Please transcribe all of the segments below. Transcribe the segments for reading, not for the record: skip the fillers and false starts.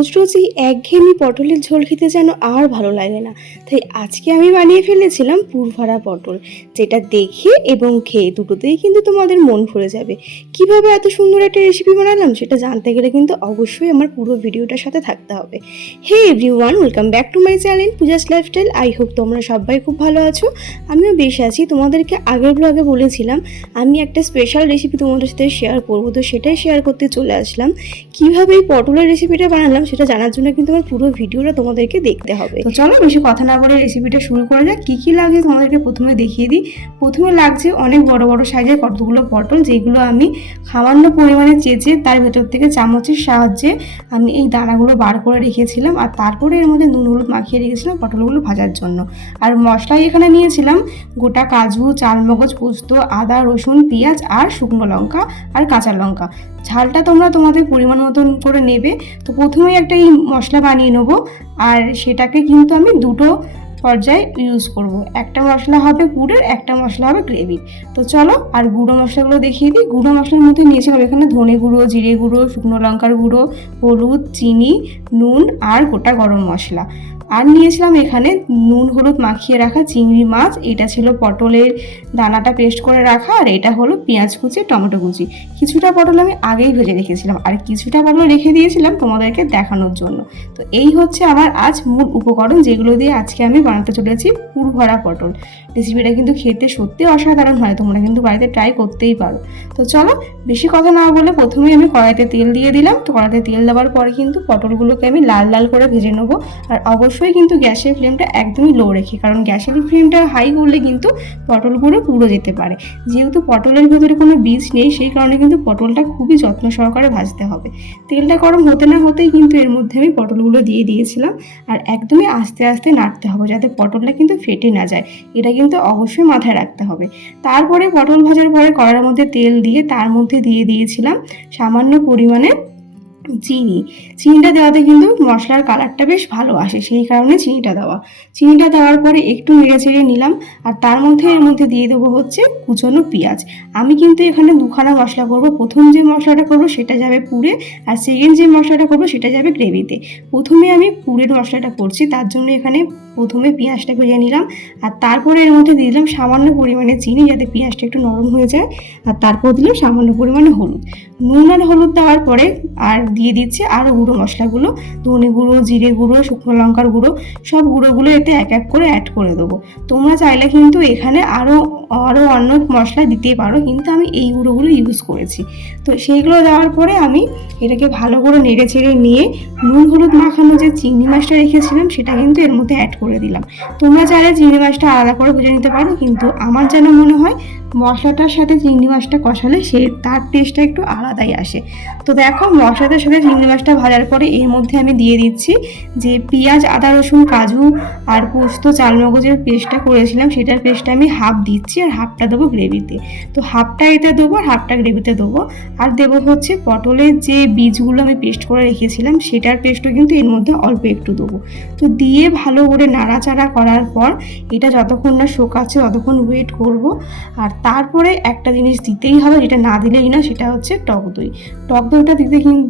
রোজ রোজ এই একঘেয়েমি পটলের ঝোল খেতে যেন আর ভালো লাগে না। তাই আজকে আমি বানিয়ে ফেলেছিলাম পুরভরা পটল, যেটা দেখে এবং খেয়ে দুটোতেই কিন্তু তোমাদের মন ভরে যাবে। কিভাবে এত সুন্দর একটা রেসিপি বানালাম সেটা জানতে গেলে কিন্তু অবশ্যই আমার পুরো ভিডিওটার সাথে থাকতে হবে। Hey everyone, welcome back to my channel Pooja's lifestyle. I hope তোমরা সবাই খুব ভালো আছো, আমিও বেশ আছি। তোমাদেরকে আগের ব্লগে বলেছিলাম আমি একটা স্পেশাল রেসিপি তোমাদের সাথে শেয়ার করবো, তো সেটাই শেয়ার করতে চলে আসলাম। কিভাবে এই পটলের রেসিপিটা বানালাম সেটা জানার জন্য কিন্তু আমার পুরো ভিডিওটা তোমাদেরকে দেখতে হবে। তো চলো বেশি কথা না বলে রেসিপিটা শুরু করা যাক। কী কী লাগে তোমাদেরকে প্রথমে দেখিয়ে দিই। প্রথমে লাগছে অনেক বড় বড় সাইজের কতগুলো পটল, যেগুলো আমি সামান্য পরিমাণে চেঁচে তার ভেতর থেকে চামচের সাহায্যে আমি এই দানাগুলো বার করে রেখেছিলাম, আর তারপরে এর মধ্যে নুন হলুদ মাখিয়ে রেখেছিলাম পটলগুলো ভাজার জন্য। আর মশলাই এখানে নিয়েছিলাম গোটা কাজু, চালমগজ, পোস্ত, আদা, রসুন, পেঁয়াজ আর শুকনো লঙ্কা আর কাঁচা লঙ্কা। ঝালটা তোমরা তোমাদের পরিমাণ মতন করে নেবে। তো প্রথমেই একটা এই মশলা বানিয়ে নেবো, আর সেটাকে কিন্তু আমি দুটো পর্যায়ে ইউজ করব। একটা মশলা হবে পুরের, একটা মশলা হবে গ্রেভির। তো চলো আর গুঁড়ো মশলাগুলো দেখিয়ে দিই। গুঁড়ো মশলার মধ্যে নিয়েছিলাম এখানে ধনে গুঁড়ো, জিরে গুঁড়ো, শুকনো লঙ্কার গুঁড়ো, হলুদ, চিনি, নুন আর গোটা গরম মশলা। আর নিয়েছিলাম এখানে নুন হলুদ মাখিয়ে রাখা চিংড়ি মাছ, এটা ছিল পটলের দানাটা পেস্ট করে রাখা, আর এটা হলো পেঁয়াজ কুচি, টমেটো কুচি। কিছুটা পটল আমি আগেই ভেজে রেখেছিলাম, আর কিছুটা পটল রেখে দিয়েছিলাম তোমাদেরকে দেখানোর জন্য। তো এই হচ্ছে আমার আজ মূল উপকরণ, যেগুলো দিয়ে আজকে আমি বানাতে চলেছি পুরভরা পটল। রেসিপিটা কিন্তু খেতে সত্যি অসাধারণ হয়, তোমরা কিন্তু বাড়িতে ট্রাই করতেই পারো। তো চলো বেশি কথা না বলে প্রথমেই আমি কড়াইতে তেল দিয়ে দিলাম। তো কড়াইতে তেল দেওয়ার পরে কিন্তু পটলগুলোকে আমি লাল লাল করে ভেজে নেবো। আর অবশ্যই কিন্তু গ্যাসের ফ্লেমটা একদমই লো রেখে, কারণ গ্যাসের ফ্লেমটা হাই করলে কিন্তু পটলগুলো পুড়ে যেতে পারে। যেহেতু পটলের ভেতরে কোনো বীজ নেই, সেই কারণে কিন্তু পটলটা খুবই যত্ন সহকারে ভাজতে হবে। তেলটা গরম হতে না হতেই কিন্তু এর মধ্যে আমি পটলগুলো দিয়ে দিয়েছিলাম, আর একদমই আস্তে আস্তে নাড়তে হবে যাতে পটলটা কিন্তু ফেটে না যায়। এটা কিন্তু অবশ্যই মাথায় রাখতে হবে। তারপরে পটল ভাজার পরে কড়াইয়ের মধ্যে তেল দিয়ে তার মধ্যে দিয়ে দিয়েছিলাম সামান্য পরিমাণে চিনিটা দেওয়াতে কিন্তু মশলার কালারটা বেশ ভালো আসে, সেই কারণে চিনিটা দেওয়ার পরে একটু নেড়ে ছেড়ে নিলাম। আর তার মধ্যে এর মধ্যে দিয়ে দেবো হচ্ছে কুচনো পেঁয়াজ। আমি কিন্তু এখানে দুখানা মশলা করব। প্রথম যে মশলাটা করব সেটা যাবে পুরে, আর সেকেন্ড যে মশলাটা করব সেটা যাবে গ্রেভিতে। প্রথমে আমি পুরের মশলাটা করছি, তার জন্য এখানে প্রথমে পেঁয়াজটা ভেজে নিলাম, আর তারপরে এর মধ্যে দিয়ে দিলাম সামান্য পরিমাণে চিনি যাতে পেঁয়াজটা একটু নরম হয়ে যায়, আর তারপর দিলাম সামান্য পরিমাণে হলুদ। নুন আর হলুদ দেওয়ার পরে আর দিয়ে দিচ্ছি আরও গুঁড়ো মশলাগুলো, ধনে গুঁড়ো, জিরে গুঁড়ো, শুকনো লঙ্কার গুঁড়ো, সব গুঁড়োগুলো এতে এক এক করে অ্যাড করে দেবো। তোমরা চাইলে কিন্তু এখানে আরও অন্য মশলা দিতেই পারো, কিন্তু আমি এই গুঁড়োগুলো ইউজ করেছি। তো সেইগুলো দেওয়ার পরে আমি এটাকে ভালো করে নেড়ে চেড়ে নিয়ে নুন হলুদ মাখানো যে চিংড়ি মাছটা রেখেছিলাম সেটা কিন্তু এর মধ্যে অ্যাড করে দিলাম। তোমরা চাইলে চিংড়ি মাছটা আলাদা করে ভেজে নিতে পারো, কিন্তু আমার যেন মনে হয় মশলাটার সাথে চিংড়ি মাছটা কষালে তার টেস্টটা একটু আলাদাই আসে। তো দেখো মশলাটার সাথে চিংড়ি মাছটা ভাজার পরে এর মধ্যে আমি দিয়ে দিচ্ছি যে পেঁয়াজ, আদা, রসুন, কাজু আর পোস্ত, চালমগজের পেস্টটা করেছিলাম, সেটার পেস্টটা আমি হাফ দিচ্ছি, আর হাফটা দেবো গ্রেভিতে। তো হাফটা এতে দেবো আর হাফটা গ্রেভিতে দেবো। আর দেবো হচ্ছে পটলের যে বীজগুলো আমি পেস্ট করে রেখেছিলাম সেটার পেস্টও কিন্তু এর মধ্যে অল্প একটু দেবো। তো দিয়ে ভালো করে নাড়াচাড়া করার পর এটা যতক্ষণ না শোকাচ্ছে ততক্ষণ ওয়েট করব। আর তারপরে একটা জিনিস দিতেই হবে, যেটা না দিলেই না, সেটা হচ্ছে টক দই। টক দইটা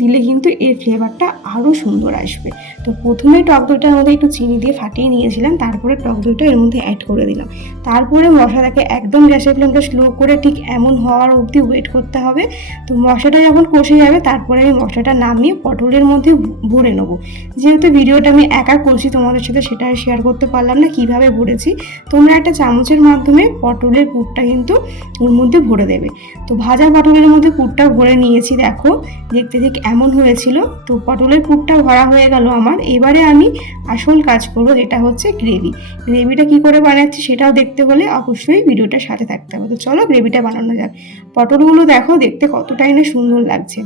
দিলে কিন্তু এর ফ্লেভারটা আরও সুন্দর আসবে। তো প্রথমে টক দইটার মধ্যে একটু চিনি দিয়ে ফাটিয়ে নিয়েছিলাম, তারপরে টক দইটা এর মধ্যে অ্যাড করে দিলাম। তারপরে মশলাটাকে একদম গ্যাসের ফ্লেমটা স্লো করে ঠিক এমন হওয়ার অবধি ওয়েট করতে হবে। তো মশলাটা যখন কষে যাবে তারপরে আমি মশলাটা নামিয়ে পটলের মধ্যে ভরে নেবো। যেহেতু ভিডিওটা আমি একা করছি তোমাদের সাথে সেটা শেয়ার করতে পারলাম না কীভাবে ভরেছি। তোমরা একটা চামচের মাধ্যমে পটলের পুরটা কিন্তু ওর মধ্যে ভরে দেবে। তো ভাজা পটলের মধ্যে পুরটা ভরে নিয়েছি, দেখো দেখতে ঠিক এমন হয়েছিল। তো পটলের পুরটা ভরা হয়ে গেল আমার। এবারে আমি আসল কাজ করবো, যেটা হচ্ছে গ্রেভিটা কি করে বানাচ্ছি সেটাও দেখতে হলে অবশ্যই ভিডিওটার সাথে থাকতে হবে। তো চলো গ্রেভিটা বানানো যাক। পটলগুলো দেখো দেখতে কতটাই না সুন্দর লাগছে।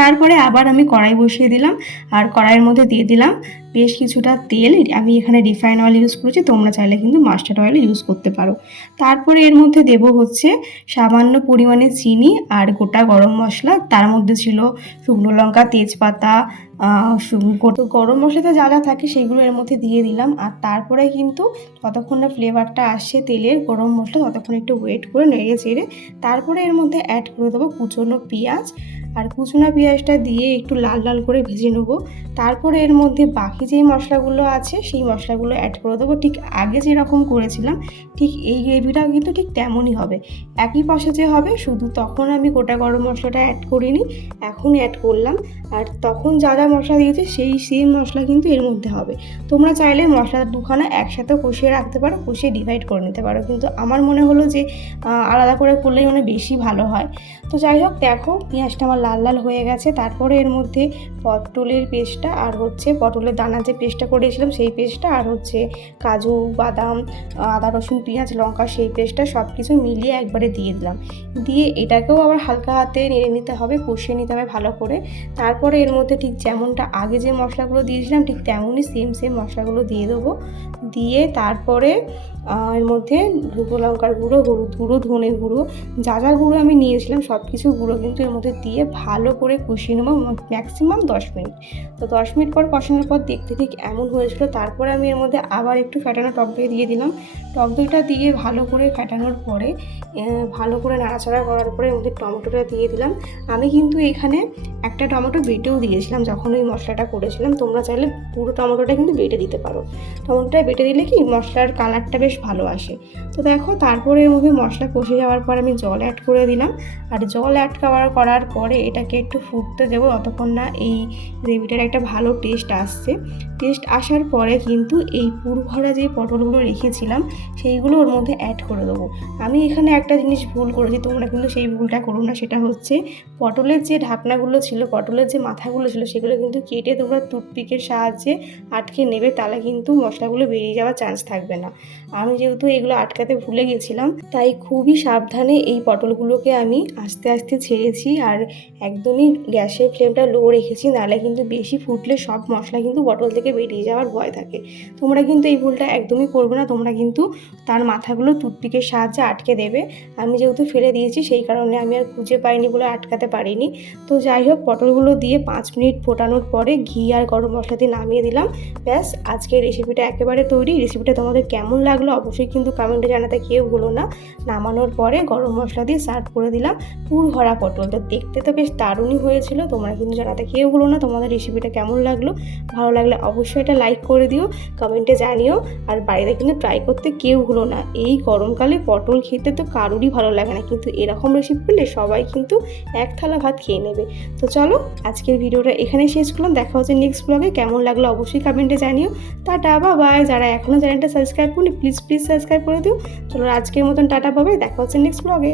তারপরে আবার আমি কড়াই বসিয়ে দিলাম, আর কড়াইয়ের মধ্যে দিয়ে দিলাম বেশ কিছুটা তেল। আমি এখানে রিফাইন অয়েল ইউজ করেছি, তোমরা চাইলে কিন্তু মাস্টার্ড অয়েল ইউজ করতে পারো। তারপরে এর মধ্যে দেবো হচ্ছে সামান্য পরিমাণে চিনি আর গোটা গরম মশলা। তার মধ্যে ছিল শুকনো লঙ্কা, তেজপাতা, গরম মশলাতে যা যা থাকে সেগুলো এর মধ্যে দিয়ে দিলাম। আর তারপরে কিন্তু যতক্ষণ না ফ্লেভারটা আসছে তেলের, গরম মশলা, ততক্ষণ একটু ওয়েট করে নেড়ে চেড়ে তারপরে এর মধ্যে অ্যাড করে দেবো কুচনো পেঁয়াজ। আর কুচনো পেঁয়াজটা দিয়ে একটু লাল লাল করে ভেজে নেবো। তারপরে এর মধ্যে বাকি যেই মশলাগুলো আছে সেই মশলাগুলো অ্যাড করে দেবো। ঠিক আগে যেরকম করেছিলাম ঠিক এই গ্রেভিটাও কিন্তু ঠিক তেমনই হবে, একই প্রসেসে হবে, শুধু তখন আমি গোটা গরম মশলাটা অ্যাড করিনি, এখন অ্যাড করলাম। আর তখন যা যা মশলা দিয়েছে সেই সেম মশলা কিন্তু এর মধ্যে হবে। তোমরা চাইলে মশলা দুখানা একসাথে কষিয়ে রাখতে পারো, কষিয়ে ডিভাইড করে নিতে পারো, কিন্তু আমার মনে হলো যে আলাদা করে করলেই মানে বেশি ভালো হয়। তো যাই হোক, দেখো পেঁয়াজটা আমার লাল লাল হয়ে গেছে। তারপরে এর মধ্যে পটলের পেস্টটা আর হচ্ছে পটলের দানা যে পেস্টটা করেছিলাম সেই পেস্টটা আর হচ্ছে কাজু বাদাম আদা রসুন পেঁয়াজ লঙ্কা সেই পেস্টটা সব কিছু মিলিয়ে একবারে দিয়ে দিলাম। দিয়ে এটাকেও আবার হালকা হাতে নেড়ে নিতে হবে, কষিয়ে নিতে হবে ভালো করে। তারপরে এর মধ্যে ঠিক যেমনটা আগে যে মশলাগুলো দিয়েছিলাম ঠিক তেমনই সেম মশলাগুলো দিয়ে দেবো। দিয়ে তারপরে এর মধ্যে শুকনো লঙ্কার গুঁড়ো, হলুদ গুঁড়ো, ধনে গুঁড়ো, যা যা গুঁড়ো আমি নিয়েছিলাম সব কিছু গুঁড়ো কিন্তু এর মধ্যে দিয়ে ভালো করে কষিয়ে নেবো ম্যাক্সিমাম 10 মিনিট। তো 10 মিনিট পর কষানোর পর দেখতে ঠিক এমন হয়েছিল। তারপরে আমি এর মধ্যে আবার একটু ফ্যাটানো টক দই দিয়ে দিলাম। টক দইটা দিয়ে ভালো করে ফ্যাটানোর পরে ভালো করে নাড়াচাড়া করার পরে এর মধ্যে টমেটোটা দিয়ে দিলাম। আমি কিন্তু এখানে একটা টমেটো বেটেও দিয়েছিলাম যখন ওই মশলাটা করেছিলাম, তোমরা চাইলে পুরো টমেটোটা কিন্তু বেটে দিতে পারো। টমেটোটা বেটে দিলে কি মশলার কালারটা বেশ ভালো আসে। তো দেখো তারপরে এর মধ্যে মশলা কষে যাওয়ার পর আমি জল অ্যাড করে দিলাম। আর জল অ্যাড করার পরে এটাকে একটু ফুটতে দেবো যতক্ষণ না এই গ্রেভিটার একটা ভালো টেস্ট আসছে। টেস্ট আসার পরে কিন্তু এই পুরভরা যে পটলগুলো রেখেছিলাম সেইগুলো ওর মধ্যে অ্যাড করে দেবো। আমি এখানে একটা জিনিস ভুল করেছি, তোমরা কিন্তু সেই ভুলটা করো না। সেটা হচ্ছে পটলের যে ঢাকনাগুলো ছিল, পটলের যে মাথাগুলো ছিল সেগুলো কিন্তু কেটে তোমরা টুথপিকের সাহায্যে আটকে নেবে, তাহলে কিন্তু মশলাগুলো বেরিয়ে যাওয়ার চান্স থাকবে না। আমি যেহেতু এগুলো আটকাতে ভুলে গেছিলাম তাই খুবই সাবধানে এই পটলগুলোকে আমি আস্তে আস্তে ছেড়েছি আর একদমই গ্যাসের ফ্লেমটা লো রেখেছি, নাহলে কিন্তু বেশি ফুটলে সব মশলা কিন্তু পটল থেকে বেরিয়ে যাওয়ার ভয় থাকে। তোমরা কিন্তু এই ভুলটা একদমই করবে না, তোমরা কিন্তু তার মাথাগুলো টুথপিকের সাহায্যে আটকে দেবে। আমি যেহেতু ফেলে দিয়েছি সেই কারণে আমি আর খুঁজে পাইনি বলে আটকাতে পারিনি। তো যাই হোক, পটলগুলো দিয়ে 5 মিনিট ফোটানোর পরে ঘি আর গরম মশলা দিয়ে নামিয়ে দিলাম। ব্যাস, আজকের রেসিপিটা একেবারে তৈরি। রেসিপিটা তোমাদের কেমন লাগলো অবশ্যই কিন্তু কমেন্টে জানাতে কেউ ভুলো না। নামানোর পরে গরম মশলা দিয়ে সার্ভ করে দিলাম পুরভরা পটল। তো দেখতে তো বেশ দারুণই হয়েছিল। তোমরা কিন্তু জানাতে কেউ ভুলো না তোমাদের রেসিপিটা কেমন লাগলো। ভালো লাগলে অবশ্যই এটা লাইক করে দিও, কমেন্টে জানিও। আর বাড়িতে কিন্তু ট্রাই করতে কেউ ভুলো না। এই গরমকালে পটল খেতে তো কারোরই ভালো লাগে না, কিন্তু এরকম রেসিপি পেলে সবাই কিন্তু এক থালা ভাত খেয়ে নেবে। তো চলো আজকের ভিডিওটা এখানে শেষ করলাম। দেখা হচ্ছে নেক্সট ব্লগে। কেমন লাগলো অবশ্যই কমেন্টে জানিও। Tata, bye. যারা এখনও চ্যানেলটা সাবস্ক্রাইব করনি প্লিজ সাবস্ক্রাইব করে দিও। চলো আজকের মতন টাটা, বাই। দেখা হচ্ছে নেক্সট ব্লগে।